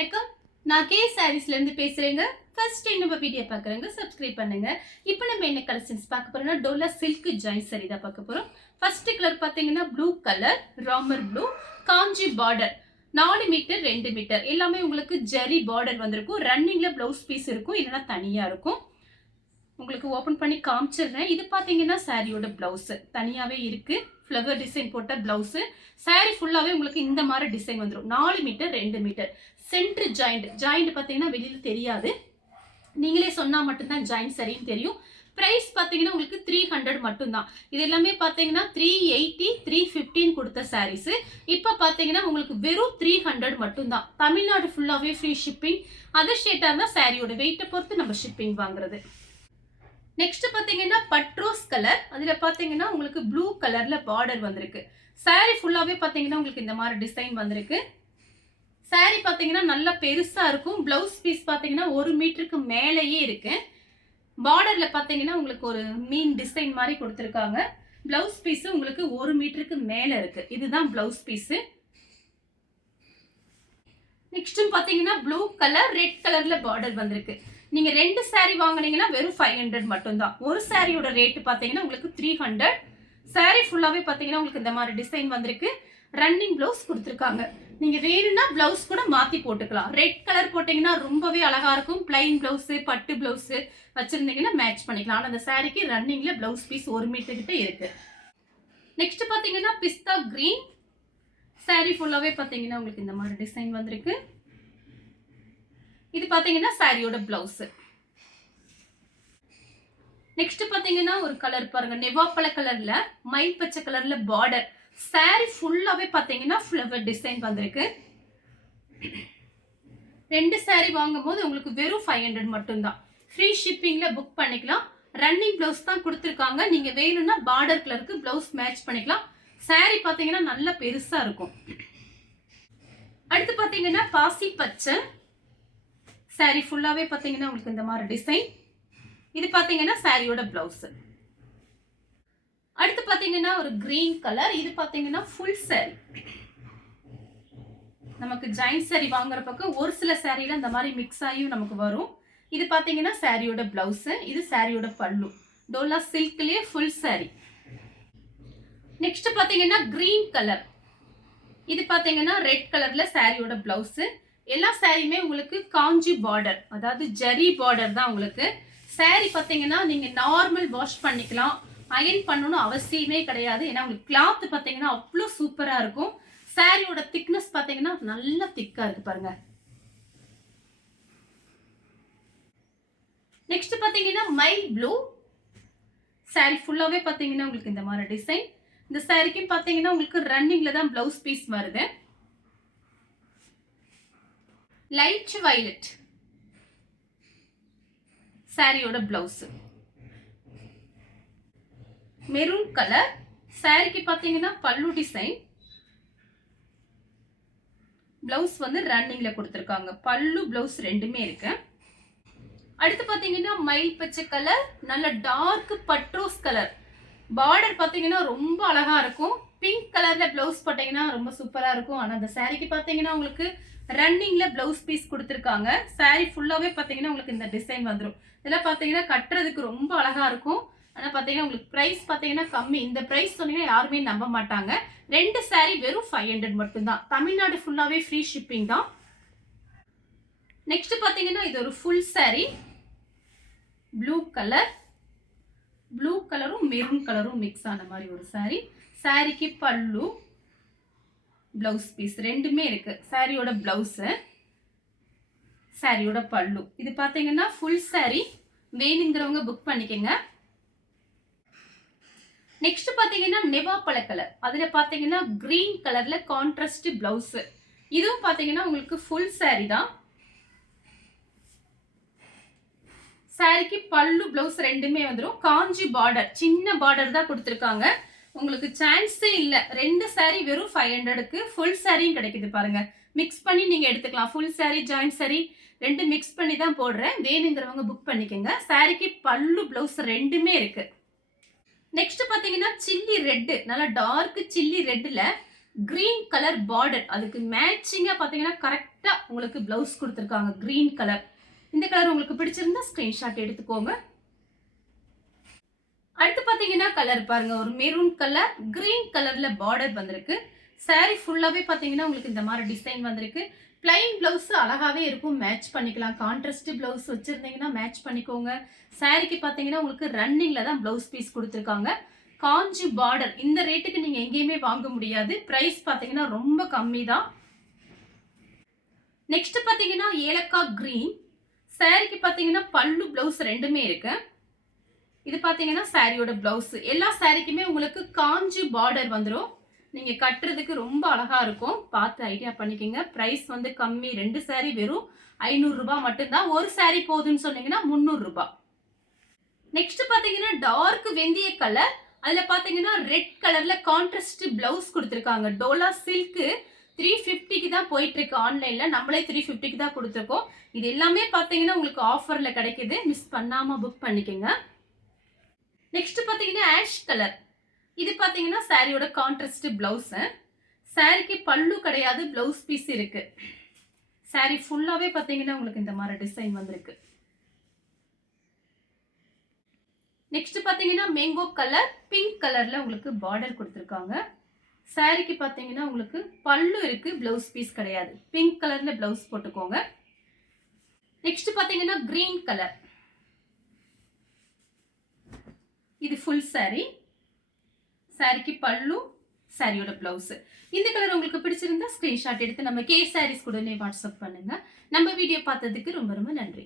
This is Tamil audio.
வணக்கம். நான் கே சாரீஸ்ல இருந்து பேசுறேங்க. ஃபர்ஸ்ட் டைம் நம்ம வீடியோ பார்க்குறவங்க சப்ஸ்கிரைப் பண்ணுங்க. இப்போ நம்ம என்ன கலெக்ஷன்ஸ் பார்க்க போறோம்னா டோலா சில்க் ஜாயின் சாரி தான் பார்க்க போறோம். ஃபர்ஸ்ட் கலர் பார்த்தீங்கன்னா ப்ளூ கலர், ராமர் ப்ளூ, காஞ்சி பார்டர் 4 மீட்டர் 2 மீட்டர் எல்லாமே உங்களுக்கு ஜரி பார்டர் வந்திருக்கும். ரன்னிங்ல பிளவுஸ் பீஸ் இருக்கும், இல்லைன்னா தனியா இருக்கும். உங்களுக்கு ஓபன் பண்ணி காமிச்சிடுறேன். இது பார்த்தீங்கன்னா சாரியோட பிளவுஸ் தனியாவே இருக்கு. ஃப்ளவர் டிசைன் போட்ட பிளவுஸ். சாரி ஃபுல்லாவே உங்களுக்கு இந்த மாதிரி டிசைன் வந்துடும். 4 மீட்டர் 2 மீட்டர் சென்டர் ஜாயிண்ட் பார்த்தீங்கன்னா வெளியில தெரியாது. நீங்களே சொன்னா மட்டும்தான் ஜாயின் சரின்னு தெரியும். பிரைஸ் பார்த்தீங்கன்னா உங்களுக்கு 300 மட்டும்தான். இது எல்லாமே பார்த்தீங்கன்னா 380 315 கொடுத்த சாரீஸ். இப்போ பார்த்தீங்கன்னா உங்களுக்கு வெறும் 300 மட்டும்தான். தமிழ்நாடு ஃபுல்லாவே ஃப்ரீ ஷிப்பிங். அதர் ஸ்டேட்டா இருந்தால் சாரியோட வெயிட்டை பொறுத்து நம்ம ஷிப்பிங் வாங்குறது. நெக்ஸ்ட் பாத்தீங்கன்னா பட்ரோஸ் கலர், அதுல பாத்தீங்கன்னா உங்களுக்கு ப்ளூ கலர்ல பார்டர் வந்திருக்கு. சாரி ஃபுல்லாவே பாத்தீங்கன்னா உங்களுக்கு இந்த மாதிரி டிசைன் வந்திருக்கு. சாரி பாத்தீங்கன்னா நல்லா பெருசா இருக்கும். பிளவுஸ் பீஸ் பாத்தீங்கன்னா 1 மீட்டருக்கு மேலேயே இருக்கு. பார்டர்ல பாத்தீங்கன்னா உங்களுக்கு ஒரு மீன் டிசைன் மாதிரி கொடுத்துருக்காங்க. பிளவுஸ் பீஸ் உங்களுக்கு 1 மீட்டருக்கு மேல இருக்கு. இதுதான் பிளவுஸ் பீஸ். நெக்ஸ்ட் பாத்தீங்கன்னா ப்ளூ கலர் ரெட் கலர்ல பார்டர் வந்திருக்கு. நீங்க 2 சாரி வாங்குனீங்கன்னா வெறும் 500 மட்டும்தான். ஒரு சாரியோட ரேட் பாத்தீங்கன்னா உங்களுக்கு 300. சாரி ஃபுல்லாவே பாத்தீங்கன்னா உங்களுக்கு இந்த மாதிரி டிசைன் வந்திருக்கு. ரன்னிங் பிளவுஸ் கொடுத்துருக்காங்க. நீங்க வேணும்னா பிளவுஸ் கூட மாத்தி போட்டுக்கலாம். ரெட் கலர் போட்டீங்கன்னா ரொம்பவே அழகா இருக்கும். பிளைன் பிளவுஸ், பட்டு பிளவுஸ் வச்சிருந்தீங்கன்னா மேட்ச் பண்ணிக்கலாம். ஆனா அந்த சாரிக்கு ரன்னிங்ல பிளவுஸ் பீஸ் 1 மீட்டர் கிட்ட இருக்கு. நெக்ஸ்ட் பாத்தீங்கன்னா பிஸ்தா கிரீன். சாரி ஃபுல்லாவே பாத்தீங்கன்னா உங்களுக்கு இந்த மாதிரி டிசைன் வந்திருக்கு. இது பாத்தீங்கன்னா சாரியோட பிளவுஸ். நெக்ஸ்ட் பாத்தீங்கன்னா ஒரு கலர் பாருங்க, நெவாப்பழ கலர்ல மயில் பச்சை கலர்ல பார்டர். சாரி ஃபுல்லாவே பாத்தீங்கன்னா ஃப்ளவர் டிசைன் வந்திருக்கு. 2 சாரி வாங்கும் போது உங்களுக்கு வெறும் 500 மட்டும்தான். ஃப்ரீ ஷிப்பிங்ல புக் பண்ணிக்கலாம். ரன்னிங் பிளவுஸ் தான் கொடுத்துருக்காங்க. நீங்க வேணும்னா பார்டர் கலருக்கு பிளவுஸ் மேட்ச் பண்ணிக்கலாம். சாரி பாத்தீங்கன்னா நல்ல பெருசா இருக்கும். அடுத்து பாத்தீங்கன்னா பாசி பச்சை. சாரி ஃபுல்லாவே பாத்தீங்கன்னா உங்களுக்கு இந்த மாதிரி டிசைன். இது பாத்தீங்கன்னா சாரியோட பிளவுஸ். அடுத்து பாத்தீங்கன்னா ஒரு கிரீன் கலர். இது பாத்தீங்கன்னா ஃபுல் சாரி. நமக்கு ஜாயின் சாரி வாங்குற பக்கம் ஒரு சில சாரியில இந்த மாதிரி மிக்ஸ் ஆகியும் நமக்கு வரும். இது பாத்தீங்கன்னா சாரியோட பிளவுஸ். இது சாரியோட பல்லு. டோலா சில்க்லயே ஃபுல் சாரி. நெக்ஸ்ட் பாத்தீங்கன்னா கிரீன் கலர். இது பாத்தீங்கன்னா ரெட் கலர்ல சாரியோட பிளவுஸ். எல்லா சாரியுமே உங்களுக்கு காஞ்சி பார்டர், அதாவது ஜரி பார்டர் தான் உங்களுக்கு. சாரி பாத்தீங்கன்னா நீங்க நார்மல் வாஷ் பண்ணிக்கலாம். அயன் பண்ணணும் அவசியமே கிடையாது. ஏன்னா உங்களுக்கு கிளாத் பாத்தீங்கன்னா அவ்வளோ சூப்பரா இருக்கும். சாரியோட திக்னஸ் பாத்தீங்கன்னா நல்லா திக்கா இருக்கு பாருங்க. நெக்ஸ்ட் பாத்தீங்கன்னா மைல் ப்ளூ. சாரி ஃபுல்லாவே பாத்தீங்கன்னா உங்களுக்கு இந்த மாதிரி டிசைன். இந்த சாரிக்கு பாத்தீங்கன்னா உங்களுக்கு ரன்னிங்ல தான் பிளவுஸ் பீஸ் வருது. லைட் வயலட் சாரியோட பிளவுஸ். Maroon colour. சாரிக்கு பாத்தீங்கன்னா பல்லு டிசைன். பிளவுஸ் வந்து ரன்னிங்ல கொடுத்துருக்காங்க. பல்லு பிளவுஸ் ரெண்டுமே இருக்கு. அடுத்து பாத்தீங்கன்னா மயில் பச்சை கலர், நல்ல டார்க் பட்ரோஸ் கலர். பார்டர் பாத்தீங்கன்னா ரொம்ப அழகா இருக்கும். பிங்க் கலர்ல பிளவுஸ் போட்டீங்கன்னா ரொம்ப சூப்பரா இருக்கும். ஆனா அந்த சாரிக்கு பாத்தீங்கன்னா உங்களுக்கு ரன்னிங்ல பிளவுஸ் பீஸ் கொடுத்துருக்காங்க. சாரி ஃபுல்லாவே பாத்தீங்கன்னா உங்களுக்கு இந்த டிசைன் வந்துடும். இதெல்லாம் பாத்தீங்கன்னா கட்டுறதுக்கு ரொம்ப அழகா இருக்கும். ஆனா பாத்தீங்கன்னா உங்களுக்கு பிரைஸ் பாத்தீங்கன்னா கம்மி. இந்த பிரைஸ் சொன்னீங்கன்னா யாருமே நம்ப மாட்டாங்க. 2 சாரி வெறும் 500 மட்டும்தான். தமிழ்நாடு ஃபுல்லாவே ஃப்ரீ ஷிப்பிங் தான். நெக்ஸ்ட் பாத்தீங்கன்னா இது ஒரு full sorry. Blue colour, blue கலரும் மெரூன் கலரும் மிக்ஸ் ஆன மாதிரி ஒரு சாரி. சாரிக்கு பல்லு, பிளவுஸ் பீஸ் ரெண்டுமே இருக்கு. சாரியோட பிளவுஸ், சாரியோட பல்லு. இது பாத்தீங்கன்னா ஃபுல் சாரி. வேணுங்கிறவங்க புக் பண்ணிக்கங்க. நெக்ஸ்ட் பாத்தீங்கன்னா நெவாப்பழ கலர். அதுல பாத்தீங்கன்னா கிரீன் கலர்ல கான்ட்ராஸ்ட் பிளவுஸ். இதுவும் பாத்தீங்கன்னா உங்களுக்கு ஃபுல் சாரி தான். சாரிக்கு பல்லு பிளவுஸ் ரெண்டுமே வந்துடும். காஞ்சி பார்டர், சின்ன பார்டர் தான் கொடுத்துருக்காங்க. உங்களுக்கு சான்ஸே இல்ல. 2 சாரி வெறும் 500க்கு ஃபுல் சாரியும் கிடைக்குது பாருங்க. மிக்ஸ் பண்ணி நீங்க எடுத்துக்கலாம். Full sorry, join sorry 2 mix பண்ணி தான் போடுறேன். வேணுங்கிறவங்க புக் பண்ணிக்கோங்க. சாரிக்கு பல்லு பிளவுஸ் ரெண்டுமே இருக்கு. நெக்ஸ்ட் பாத்தீங்கன்னா சில்லி ரெட், நல்லா டார்க் சில்லி ரெட்ல கிரீன் கலர் பார்டர், அதுக்கு மேட்சிங்கா பாத்தீங்கன்னா கரெக்டா உங்களுக்கு பிளவுஸ் கொடுத்துருக்காங்க கிரீன் கலர். இந்த கலர் உங்களுக்கு பிடிச்சிருந்தா ஸ்கிரீன்ஷாட் எடுத்துக்கோங்க. அடுத்து பாத்தீங்கன்னா கலர் பாருங்க, ஒரு மெரூன் கலர் கிரீன் கலர்ல பார்டர் வந்திருக்கு. சாரி ஃபுல்லாவே பாத்தீங்கன்னா உங்களுக்கு இந்த மாதிரி டிசைன் வந்திருக்கு. பிளைன் பிளவுஸ் அழகாவே இருக்கும், மேட்ச் பண்ணிக்கலாம். கான்ட்ராஸ்ட் பிளவுஸ் வச்சிருந்தீங்கன்னா மேட்ச் பண்ணிக்கோங்க. சாரிக்கு பாத்தீங்கன்னா உங்களுக்கு ரன்னிங்ல தான் பிளவுஸ் பீஸ் கொடுத்துருக்காங்க. காஞ்சி பார்டர், இந்த ரேட்டுக்கு நீங்க எங்கேயுமே வாங்க முடியாது. பிரைஸ் பாத்தீங்கன்னா ரொம்ப கம்மி தான். நெக்ஸ்ட் பாத்தீங்கன்னா ஏலக்காய் கிரீன். சாரிக்கு பாத்தீங்கன்னா பல்லு பிளவுஸ் ரெண்டுமே இருக்கு. இது பாத்தீங்கன்னா சாரியோட பிளவுஸ். எல்லா சாரிக்குமே உங்களுக்கு காஞ்சி பார்டர் வந்துடும். நீங்க கட்டுறதுக்கு ரொம்ப அழகா இருக்கும், பார்த்து ஐடியா பண்ணிக்கோங்க. பிரைஸ் வந்து கம்மி. 2 சாரி வெறும் 500 ரூபாய் மட்டும்தான். ஒரு சாரி போதுன்னு சொன்னீங்கன்னா 300 ரூபாய். நெக்ஸ்ட் பாத்தீங்கன்னா டார்க் வெந்தய கலர், அதுல பாத்தீங்கன்னா ரெட் கலர்ல கான்ட்ராஸ்ட் பிளவுஸ் கொடுத்துருக்காங்க. டோலா சில்க் 350க்கு தான் போயிட்டு இருக்கு ஆன்லைன்ல. நம்மளே 350க்கு தான் கொடுத்துருக்கோம். இது எல்லாமே பாத்தீங்கன்னா உங்களுக்கு ஆஃபர்ல கிடைக்குது, மிஸ் பண்ணாம புக் பண்ணிக்கோங்க. நெக்ஸ்ட் பாத்தீங்கன்னா ஆஷ் கலர். இது பாத்தீங்கன்னா சாரியோட கான்ட்ராஸ்ட் பிளவுஸ். சாரிக்கு பல்லு கிடையாது, பிளவுஸ் பீஸ் இருக்கு. சாரி ஃபுல்லாவே பாத்தீங்கன்னா உங்களுக்கு இந்த மாதிரி டிசைன் வந்திருக்கு. நெக்ஸ்ட் பாத்தீங்கன்னா மேங்கோ கலர் பிங்க் கலர்ல உங்களுக்கு பார்டர் கொடுத்துருக்காங்க. சாரிக்கு பாத்தீங்கன்னா உங்களுக்கு பல்லு இருக்கு, பிளவுஸ் பீஸ் கிடையாது. பிங்க் கலர்ல பிளவுஸ் போட்டுக்கோங்க. நெக்ஸ்ட் பாத்தீங்கன்னா கிரீன் கலர், இது ஃபுல் சாரி. சாரிக்கு பல்லு, சாரியோட பிளவுஸ். இந்த கலர் உங்களுக்கு பிடிச்சிருந்தா ஸ்கிரீன்ஷாட் எடுத்து நம்ம கே சாரீஸ் கூட வாட்ஸ்அப் பண்ணுங்க. நம்ம வீடியோ பார்த்ததுக்கு ரொம்ப ரொம்ப நன்றி.